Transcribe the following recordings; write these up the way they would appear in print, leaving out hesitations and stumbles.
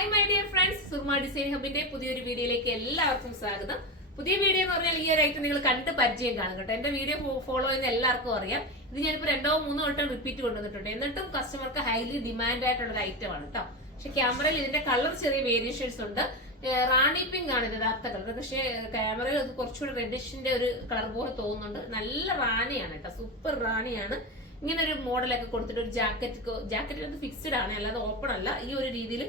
Hi my dear friends, Surma design ഹബിന്റെ പുതിയൊരു വീഡിയോയിലേക്ക് എല്ലാവർക്കും സ്വാഗതം. പുതിയ വീഡിയോ എന്ന് പറഞ്ഞാൽ ഈ ഒരു ഐറ്റം നിങ്ങൾ കണ്ട് പരിചയം കാണും കേട്ടോ. എന്റെ വീഡിയോ ഫോളോ ചെയ്യുന്ന എല്ലാവർക്കും അറിയാം. ഇത് ഞാനിപ്പോ 2-3 വട്ടം റിപ്പീറ്റ് കൊണ്ടുവന്നിട്ടുണ്ട്. എന്നിട്ടും കസ്റ്റമർക്ക് ഹൈലി ഡിമാൻഡ് ആയിട്ടുള്ള ഒരു ഐറ്റം ആണ് കേട്ടോ. പക്ഷെ ക്യാമറയിൽ ഇതിന്റെ കളർ ചെറിയ വേരിയേഷൻസ് ഉണ്ട്. റാണി പിങ്ക് ആണ് ഇത് യഥാർത്ഥ കളർ. പക്ഷെ ക്യാമറയിൽ അത് കുറച്ചുകൂടി റെഡിഷിന്റെ ഒരു കളർ പോലെ തോന്നുന്നുണ്ട്. നല്ല റാണിയാണ് കേട്ടോ, സൂപ്പർ റാണിയാണ്. ഇങ്ങനെ ഒരു മോഡലൊക്കെ കൊടുത്തിട്ട് ഒരു ജാക്കറ്റ് അത് ഫിക്സ്ഡ് ആണ്, അല്ലാതെ ഓപ്പൺ അല്ല. ഈ ഒരു രീതിയിൽ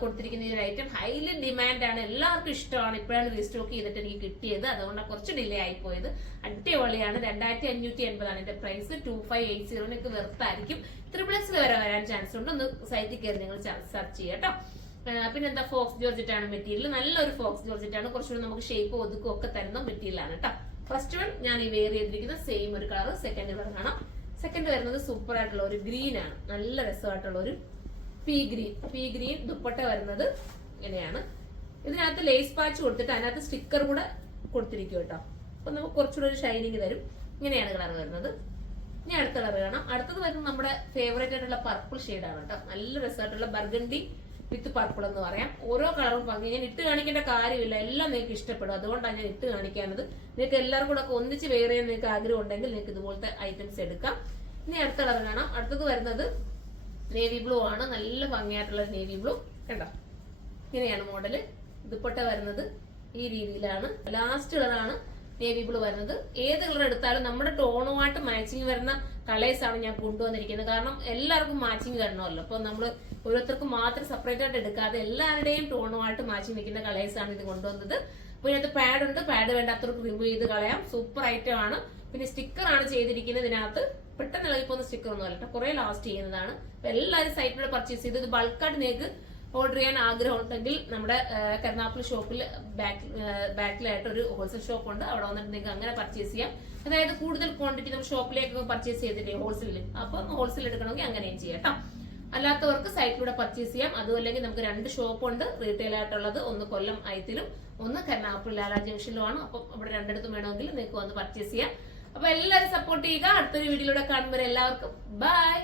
കൊടുത്തിരിക്കുന്ന ഈ ഒരു ഐറ്റം ഹൈലി ഡിമാൻഡ് ആണ്, എല്ലാവർക്കും ഇഷ്ടമാണ്. ഇപ്പോഴാണ് റീസ്റ്റോക്ക് ചെയ്തിട്ട് എനിക്ക് കിട്ടിയത്, അതുകൊണ്ട് കുറച്ച് ഡിലേ ആയിപ്പോയത്. അടിപൊളിയാണ്. 2580 ആണ് ഇതിന്റെ പ്രൈസ്. 2580 വെറുത്തായിരിക്കും. XXX വരെ വരാൻ ചാൻസ് ഉണ്ട്. ഒന്ന് സൈറ്റിൽ കയറി നിങ്ങൾ സെർച്ച് ചെയ്യാം കേട്ടോ. പിന്നെന്താ, ഫോക്സ് ജോർജറ്റ് ആണ് മെറ്റീരിയൽ. നല്ലൊരു ഫോക്സ് ജോർജറ്റ് ആണ്. കുറച്ചുകൂടി നമുക്ക് ഷേപ്പ് ഒതുക്കും ഒക്കെ തരുന്ന മെറ്റീരിയൽ ആണ് കേട്ടോ. ഫസ്റ്റ് വൺ ഞാൻ ഈ വെയർ ചെയ്തിരിക്കുന്ന സെയിം ഒരു കളർ. സെക്കൻഡ് കളർ കാണാം. സെക്കൻഡ് വരുന്നത് സൂപ്പർ ആയിട്ടുള്ള ഒരു ഗ്രീൻ ആണ്. നല്ല രസമായിട്ടുള്ള ഒരു പീ ഗ്രീൻ ദുപ്പട്ട വരുന്നത് ഇങ്ങനെയാണ്. ഇതിനകത്ത് ലേസ് പാച്ച് കൊടുത്തിട്ട് അതിനകത്ത് സ്റ്റിക്കർ കൂടെ കൊടുത്തിരിക്കും കേട്ടോ. അപ്പൊ നമുക്ക് കുറച്ചുകൂടെ ഒരു ഷൈനിങ് തരും. ഇങ്ങനെയാണ് കളർ വരുന്നത്. ഇനി അടുത്ത കളർ കാണാം. അടുത്തത് വരുന്നത് നമ്മുടെ ഫേവറേറ്റ് ആയിട്ടുള്ള പർപ്പിൾ ഷെയ്ഡാണ് കേട്ടോ. നല്ല രസമായിട്ടുള്ള ബർഗണ്ടി വിത്ത് പർപ്പിൾ എന്ന് പറയാം. ഓരോ കളറും ഭംഗി. ഞാൻ ഇട്ട് കാണിക്കേണ്ട കാര്യമില്ല, എല്ലാം നിങ്ങൾക്ക് ഇഷ്ടപ്പെടും. അതുകൊണ്ടാണ് ഞാൻ ഇട്ട് കാണിക്കാനത്. നിങ്ങൾക്ക് എല്ലാവർക്കും കൂടെ ഒന്നിച്ച് വെയർ ചെയ്യാൻ നിങ്ങൾക്ക് ആഗ്രഹം ഉണ്ടെങ്കിൽ നിങ്ങൾക്ക് ഇതുപോലത്തെ ഐറ്റംസ് എടുക്കാം. ഇനി അടുത്ത കളർ കാണാം. അടുത്തത് വരുന്നത് നേവി ബ്ലൂ ആണ്. നല്ല ഭംഗിയായിട്ടുള്ള നേവി ബ്ലൂ കണ്ടോ. ഇങ്ങനെയാണ് മോഡല്. ദുപ്പട്ട വരുന്നത് ഈ രീതിയിലാണ്. ലാസ്റ്റ് കളറാണ് നേവി ബ്ലൂ വരുന്നത്. ഏത് കളർ എടുത്താലും നമ്മുടെ ടോണുമായിട്ട് മാച്ചിങ് വരുന്ന കളേഴ്സ് ആണ് ഞാൻ കൊണ്ടുവന്നിരിക്കുന്നത്. കാരണം എല്ലാവർക്കും മാച്ചിങ് തരണമല്ലോ. അപ്പൊ നമ്മൾ ഓരോരുത്തർക്കും മാത്രം സെപ്പറേറ്റ് ആയിട്ട് എടുക്കാതെ എല്ലാവരുടെയും ടോണുമായിട്ട് മാച്ചിങ് നിൽക്കുന്ന കളേഴ്സ് ആണ് ഇത് കൊണ്ടുവന്നത്. അപ്പൊ ഇതിനകത്ത് പാഡ് ഉണ്ട്. പാഡ് വേണ്ടാത്തവർക്ക് റിമൂവ് ചെയ്ത് കളയാം. സൂപ്പർ ഐറ്റം ആണ്. പിന്നെ സ്റ്റിക്കർ ആണ് ചെയ്തിരിക്കുന്നത് ഇതിനകത്ത്. പെട്ടെന്ന് ഇളകിപ്പോകുന്ന സ്റ്റിക്കർ ഒന്നും അല്ല, കുറെ ലാസ്റ്റ് ചെയ്യുന്നതാണ്. അപ്പൊ എല്ലാവരും സൈറ്റിലൂടെ പർച്ചേസ് ചെയ്ത് ഇത് ബൾക്കായിട്ട് നിങ്ങൾക്ക് ഓർഡർ ചെയ്യാൻ ആഗ്രഹം ഉണ്ടെങ്കിൽ നമ്മുടെ കരുനാഗപ്പള്ളി ഷോപ്പിൽ ബാക്കിലായിട്ട് ഒരു ഹോൾസെയിൽ ഷോപ്പ് ഉണ്ട്. അവിടെ വന്നിട്ട് നിങ്ങൾക്ക് അങ്ങനെ പർച്ചേസ് ചെയ്യാം. അതായത് കൂടുതൽ ക്വാണ്ടിറ്റി നമ്മൾ ഷോപ്പിലേക്ക് പർച്ചേസ് ചെയ്തിട്ടേ ഹോൾസെയിൽ, അപ്പൊ ഹോൾസെയിൽ എടുക്കണമെങ്കിൽ അങ്ങനെയും ചെയ്യാം കേട്ടോ. അല്ലാത്തവർക്ക് സൈറ്റിലൂടെ പർച്ചേസ് ചെയ്യാം. അതും അല്ലെങ്കിൽ നമുക്ക് 2 ഷോപ്പ് ഉണ്ട് റീറ്റെയിൽ ആയിട്ടുള്ളത്. ഒന്ന് കൊല്ലം ഐത്തിലും ഒന്ന് കരുനാഗപ്പള്ളി ലാലാ ജംഗ്ഷനിലുമാണ്. അപ്പം അവിടെ രണ്ടിടത്തും വേണമെങ്കിൽ നിങ്ങൾക്ക് വന്ന് പർച്ചേസ് ചെയ്യാം. അപ്പൊ എല്ലാവരും സപ്പോർട്ട് ചെയ്യുക. അടുത്തൊരു വീഡിയോയിലൂടെ കാണുമ്പോൾ എല്ലാവർക്കും ബൈ.